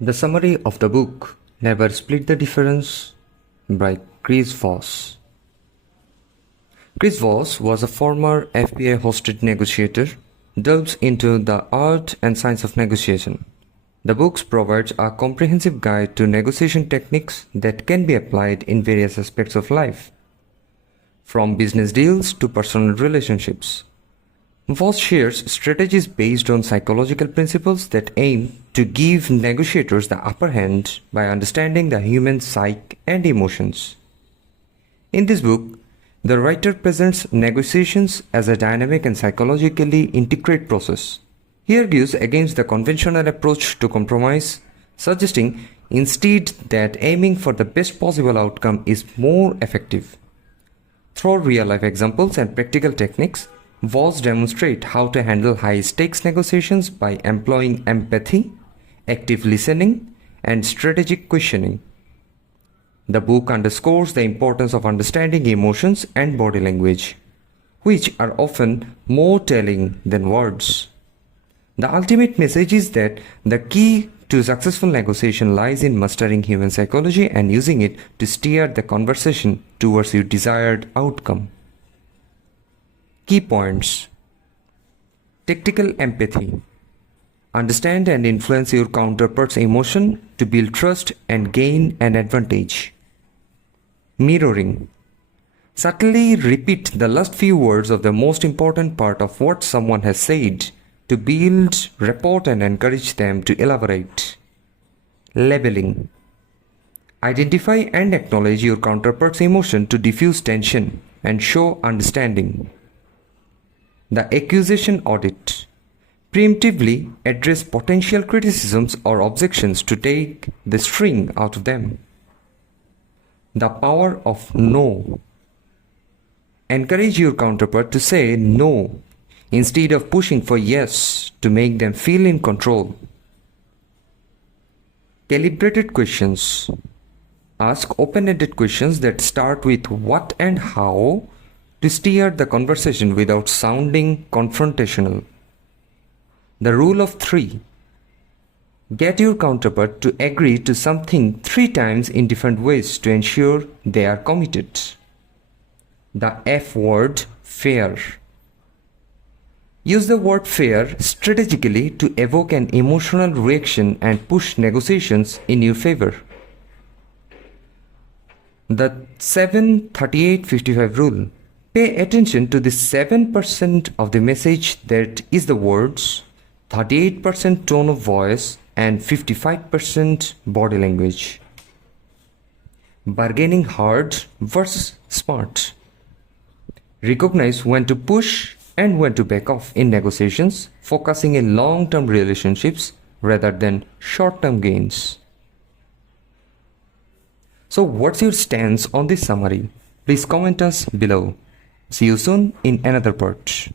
The summary of the book, Never Split the Difference, by Chris Voss. Chris Voss was a former FBI-hosted negotiator, delves into the art and science of negotiation. The book provides a comprehensive guide to negotiation techniques that can be applied in various aspects of life, from business deals to personal relationships. Voss shares strategies based on psychological principles that aim to give negotiators the upper hand by understanding the human psyche and emotions. In this book, the writer presents negotiations as a dynamic and psychologically intricate process. He argues against the conventional approach to compromise, suggesting instead that aiming for the best possible outcome is more effective. Through real-life examples and practical techniques, Voss demonstrates how to handle high-stakes negotiations by employing empathy, active listening, and strategic questioning. The book underscores the importance of understanding emotions and body language, which are often more telling than words. The ultimate message is that the key to successful negotiation lies in mastering human psychology and using it to steer the conversation towards your desired outcome. Key points: tactical empathy. Understand and influence your counterpart's emotion to build trust and gain an advantage. Mirroring. Subtly repeat the last few words of the most important part of what someone has said to build rapport and encourage them to elaborate. Labeling. Identify and acknowledge your counterpart's emotion to diffuse tension and show understanding. The accusation audit. Preemptively address potential criticisms or objections to take the sting out of them. The power of no. Encourage your counterpart to say no instead of pushing for yes to make them feel in control. Calibrated questions. Ask open-ended questions that start with what and how to steer the conversation without sounding confrontational. The rule of 3. Get your counterpart to agree to something 3 times in different ways to ensure they are committed. The F word, fair. Use the word fair strategically to evoke an emotional reaction and push negotiations in your favor. The 7-38-55 rule. Pay attention to the 7% of the message that is the words, 38% tone of voice, and 55% body language. Bargaining hard versus smart. Recognize when to push and when to back off in negotiations, focusing in long-term relationships rather than short-term gains. So what's your stance on this summary? Please comment us below. See you soon in another part.